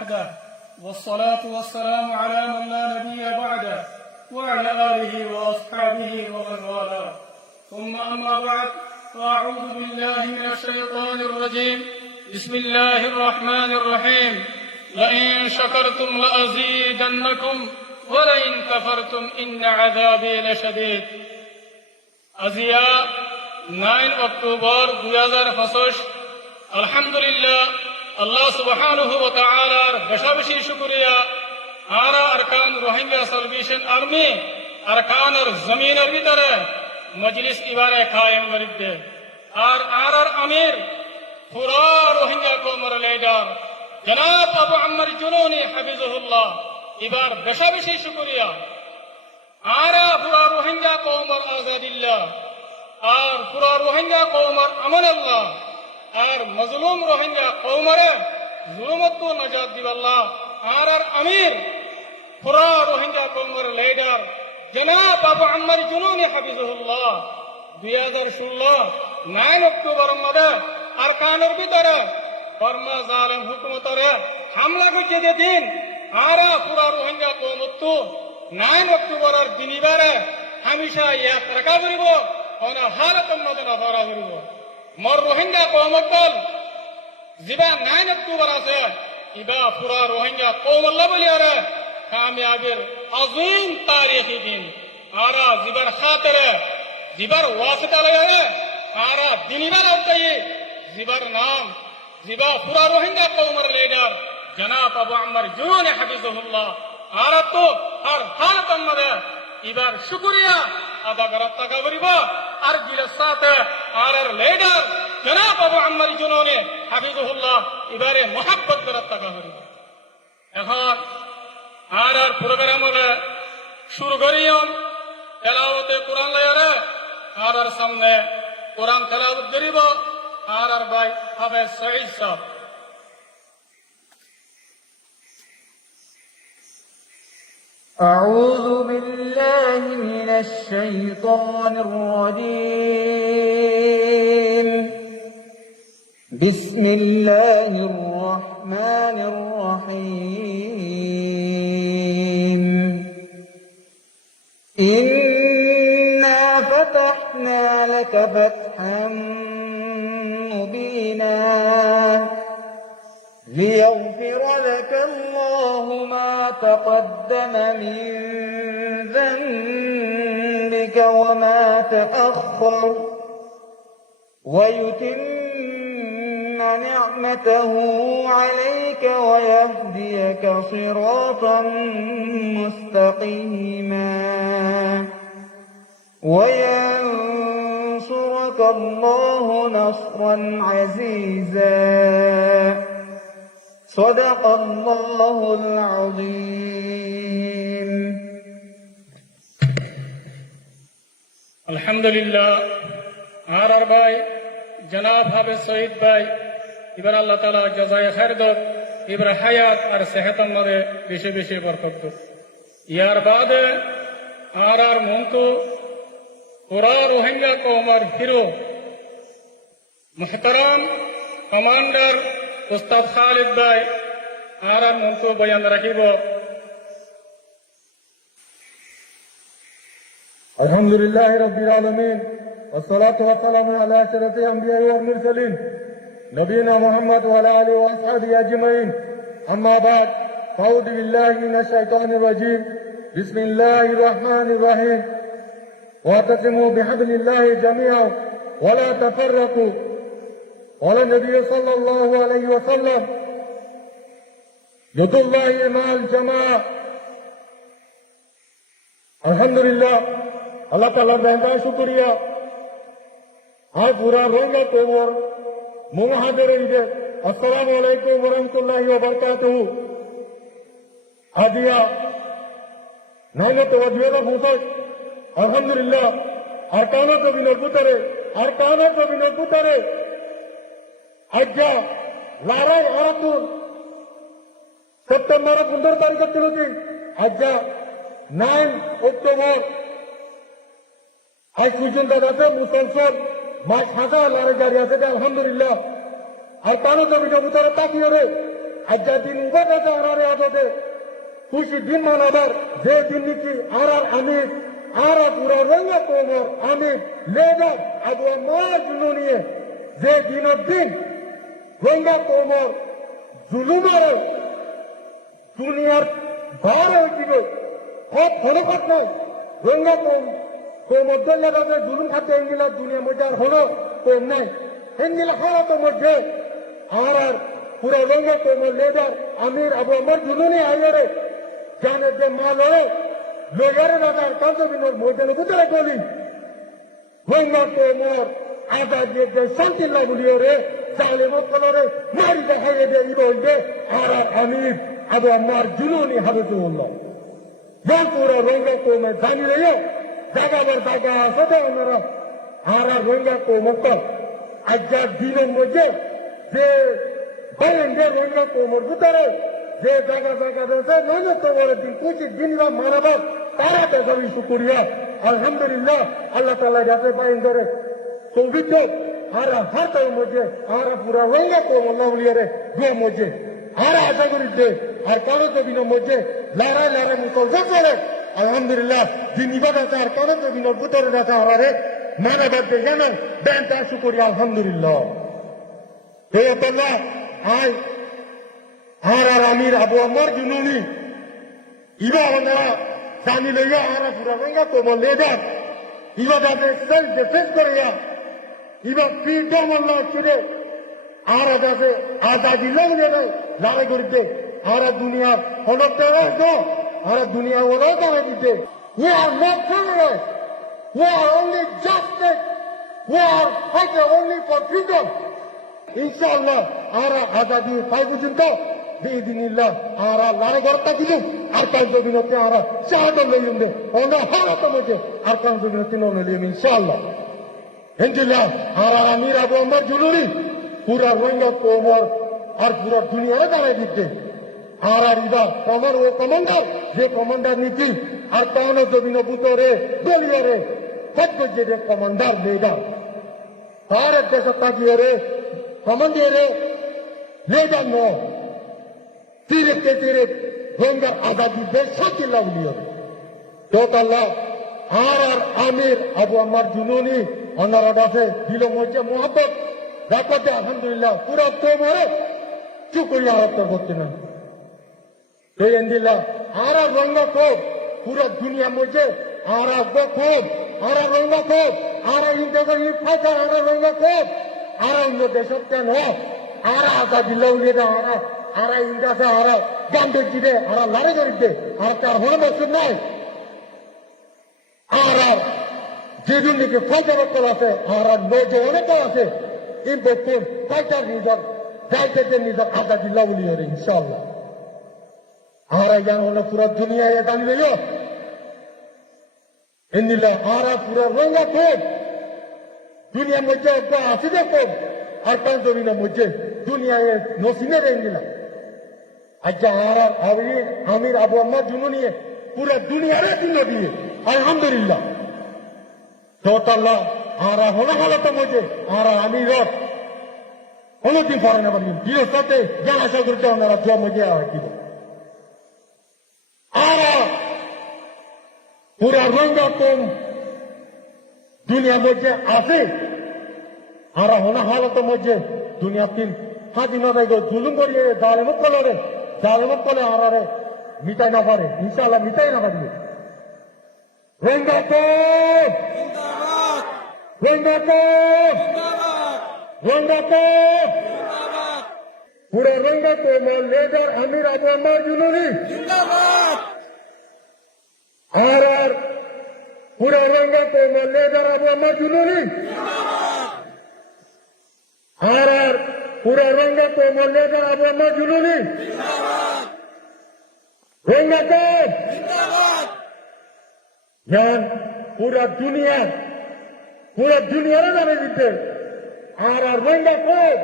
وحده والصلاة والسلام على من لا نبي بعده وعلى آله وأصحابه ومن والاه ثم أما بعد فأعوذ بالله من الشيطان الرجيم بسم الله الرحمن الرحيم لئن شكرتم لأزيدنكم ولئن كفرتم إن عذابي لشديد আজিয়া 9 October 2025 আলহামদুলিল্লাহ আল্লাহ সুবহানাহু ওয়া তাআলার বেশি শুকরিয়া আরা আরকান রোহিঙ্গা সালভেশন আর্মি আরকানের জমিনের ভিতরে মজলিস ইবারে কায়েম করিতে আর আমির পুরা রোহিঙ্গা কওমের লিডার জনাব আবু আম্মার জুনুনি হাফিজাহুল্লাহ এবার বেশি শুকরিয়া আরা পুরা রোহিঙ্গা কওমের আজাদিল্লাহ আর পুরা রোহিঙ্গা কওমের আমানাল্লাহ আর মজলুম রোহিঙ্গা কওমের জুলুমত নাজাত দিবাল্লাহ আর আমির পুরা রোহিঙ্গা কওমের লিডার জনাব আবু আম্মার জুনুনি হাফিজাহুল্লাহ 2016 9 অক্টোবর মধ্যে আরকানের ভিতরে বর্মা জালেম হুকুমতরে হামলা করছে দিন আরা পুরা রোহিঙ্গা কওমত 9 অক্টোবরের দিনিবারে হামেশা ইয়াদ রাখা করিব ওনা হালাতের মধ্যে নজরা করিব মোর রোহিঙ্গা কওমত দল জিবা 9 অক্টোবর আছে ইবা পুরা রোহিঙ্গা কওমল্লা বলি আরে কামিয়াবির আযীম তারিখি দিন আরা জিবার খাতিরে জিবার ওয়াসিতা লাগে আরা দিনিবার আওতাই জিবার নাম জিবা পুরা রোহিঙ্গা কওমের লিডার জনাব আবু আম্মার জুনুনি হাফিজাহুল্লাহ আর তো আর হালাতের মধ্যে এবার শুকরিয়া আদা করার টাকা করিব আর দিলের সাথে আর লিডার জনাব আবু আম্মার জুনুনি হাফিজাহুল্লাহ এবারে মোহাব্বত করার টাকা করিব এখন আর প্রোগ্রাম শুরু করিয়ম তেলাওয়াতে কোরআন লয়ারে আর সামনে কোরআন তেলাওয়াত করিব আর ভাই হাফেজ সঈদ সাহেব أعوذ بالله من الشيطان الرجيم بسم الله الرحمن الرحيم إنا فتحنا لك فتحا مبينا ليغفر لك الله ما تقدم من ذنبك وما تأخر ويتم نعمته عليك ويهديك صراطا مستقيما وينصرك الله نصرا عزيزا صدق الله العظيم আলহামদুলিল্লাহ আর ভাই জনাব হাফেজ সঈদ ভাই এবার আল্লাহ তাআলা জাযায়ে খায়ের দাও এবার হায়াত আর সেহতের মধ্যে বেশি বরকত দাও ইয়ার বাদে আর মন্তু পুরা রোহিঙ্গা কওমের হিরো মুহতারাম কমান্ডার উস্তাদ খালিদ ভাই আর মন্তু বয়ান রাখিব الحمد لله رب العالمين والصلاة والسلام على أشرف الأنبياء والمرسلين نبينا محمد وعلى آله وأصحابه أجمعين أما بعد فأعوذ بالله من الشيطان الرجيم بسم الله الرحمن الرحيم واعتصموا بحبل الله جميعا ولا تفرقوا قال النبي صلى الله عليه وسلم يد الله مع الجماعة الحمد لله اللہ تعالیٰ بہنگا شکریہ آج پورا رونگا کومور مونگ حاضر ہے السلام علیکم ورحمۃ اللہ وبرکاتہ آجیا نائنہ توجہ کا پوچھک الحمدللہ ارکانوں کو بھی نکوترے اجا لارا عرقون سپتمبر 15 তারিখ তিলকি আজা 9 অক্টোবর আজ পর্যন্ত আছে মুসলসল মাস হাজার লারে জারি আছে আলহামদুলিল্লাহ আর কানো জমি জমি তারা তাকিয়ে রে আজ্জা দিন উবাদাতে আরারে আদতে খুশি দিন মানাবার যে দিন নাকি আরার আমির আরা পুরা রঙা কোমর আমির লেডার আবু আমার জুলু নিয়ে যে দিনের দিন রঙা কোমর জুলুমার দুনিয়ার বার হয়েছিল সব হনকত নয় রঙা কোমর দল্লাতে জুলুম খাতে এঙ্গিলা দুনিয়া মধ্যে আর হলো কম নাই এঙ্গিলা হলো মধ্যে আর পুরা রঙা কোমর লেডার আমির আবু আমার জুলু নিয়ে আইরে জানে যে মাল লোয়ারে রাজার কান্তবিনোর মধ্যে বুতরে গলি রঙা কোমর আজাদ যে শান্তি লাগুলিও রে জালেমত কলরে মারি দেখাইয়ে দে ইবলকে আর আমির আবু আমার জুলুনি হাবিবুল্লাহ পুরা রঙা কোমে জানি রে জাগাবার জায়গা আছে তো ওনারা আর রঙা কোমকল আজ্জা দিনের মধ্যে যে বাইরে রঙা কোমর ভিতরে যে জায়গা জায়গা রয়েছে নয় তোমার দিন কুচি দিন মানাবার তারা তো করি শুকুরিয়া আলহামদুলিল্লাহ আল্লাহ তালা যাতে বাইরে সৌভিত আর হাতের মধ্যে আর পুরা রঙা কোমর রে দুয়ের মধ্যে আর আশা করি দে আর কারো দিনের মধ্যে লড়াই লড়াই মুসল করে আলহামদুলিল্লাহ দিন ইবাদত আর কারো দিনের ভিতরে রাখা হারে মানাবার দে জানেন ব্যাংকটা শুকুরিয়া আলহামদুলিল্লাহ হে আল্লাহ আয় আর আমির আবু আমার জুনুনি ইবা ওনারা জানি লইয়া আর পুরা রঙা কোমর লেডার ইবা যাতে সেলফ ডিফেন্স করিয়া ইবা ফ্রিডম আল্লাহ ছিড়ে আর যাতে আজাদি লাগলে লড়াই করিতে আর দুনিয়ার হনকটা আর দুনিয়া ওরাও দাঁড়াই দিতে we are not followers we are only justice we are fighting only for freedom ইনশাআল্লাহ আর আজাদি পাই পর্যন্ত বেদিনিল্লাহ আর লড়াই করতে দিল আর কাজ জমিনতে আর শাহাদত লইলেন দে ওনা হারাত মধ্যে আর কাজ জমিনতে লইলেন ইনশাআল্লাহ ইনশাআল্লাহ আর আমির আবু আমার জুলুরি পুরা রঙা কোমর আর পুরা দুনিয়ারে দাঁড়াই দিতে আর ইদা কমার ও কমান্ডার যে কমান্ডার নীতি আর কাউন জমিন বুতরে দলীয় সত্য যে কমান্ডার লেডার তার দেশ তাকিয়ে রে কমান্ডিয়ে রে লেডার ন তীরে তেরে রঙার আজাদি দেশ শান্তি লাগলিও তো আল্লাহ আর আমির আবু আমার জুনুনি ওনারা কাছে দিল মধ্যে মোহাম্মত রাখতে আলহামদুলিল্লাহ পুরা তোমারে চুকরিয়া হত্যা করতে না এই এন্দিল্লাহ আর রঙা কোপ পুরা দুনিয়া মধ্যে আর খুব আর রঙা কোপ আর ইন্টারভিউ ফাঁকা আর রঙা কোপ আর অন্য দেশত কেন আর আজাদি লউলিয়ে দাও আর ইন্দাসে আর গান্ধী দিবে আর লড়াই করিতে আর তার হল মসুদ নাই আর যেদিন নাকি ফাঁকা রক্তল আছে আর নজওয়ানও আছে ইম্পোর্ট ফাইটার নিজের দায়িত্বে নিজের আজাদি লউলিয়ে রে ইনশাআল্লাহ আর জান হলো পুরো দুনিয়ায় দাঁড়িয়ে এন্দিল্লাহ আর পুরো রঙা কোপ দুনিয়ার মধ্যে একটা আছে যে কোপ আর পাঁচজনের মধ্যে দুনিয়ায় নসিনে রেঙ্গিলা আচ্ছা আর আমির আবু আমার জন্য নিয়ে পুরো দুনিয়ারে চিহ্ন দিয়ে আলহামদুলিল্লাহ তোতাল্লাহ আর হলো হালতের মধ্যে আর আমির কোনোদিন পারে না পারবেন বিরোধ সাথে জানাশা করতে ওনারা জমে আর কি আর পুরা রঙা কম দুনিয়ার মধ্যে আছে আর হনা হালতের মধ্যে দুনিয়া তিন স্বাধীনতা জুলুম করিয়ে জালেমত কলে আর মিটাই না পারে ইনশাআল্লাহ মিটাই না পারবে রঙা কম রঙা কম রঙা কম পুরা রঙা কম লেডার আমির আবু আমার জুলুনি আর পুরা রঙা কোম লেডার আবু আমার জুলুনি আর পুরা রঙা কোম লেডার আবু আমার জুলুনি রঙা কোম জান পুরা দুনিয়ার নামে দিতে আর রঙা কোম